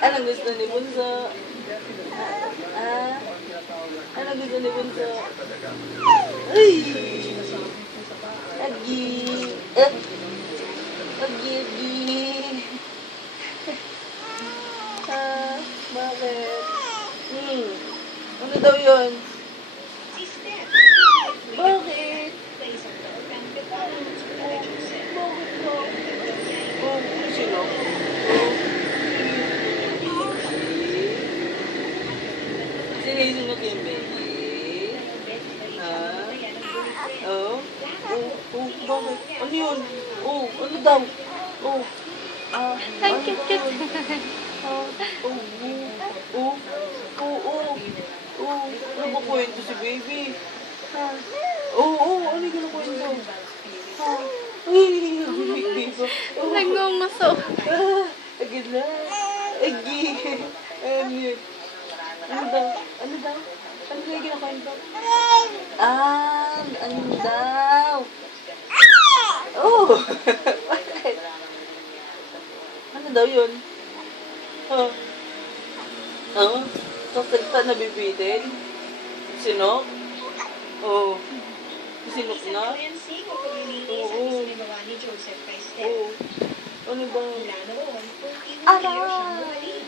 Anong gusto ni Bunso? Ah? Anong gusto ni Bunso? Ay! Agi! Agi! Bakit? Ano daw yun? Bakit? Bakit mo? Oh, sino? Sinisunod yung baby? Ha? Oh? Bakit? Ano yun? Ano daw? Ang cute. Ano ba kwento si baby? Ano yung kwento? Ay, baby ko. Nangunguso. Agad na. Agi. Ano yun? Ano daw? Ano yung kinakwento? Ano daw? Bakit? Ano daw yun? Sasalita na bibitin? Sinok? Sinok na? Ano ba? Aray!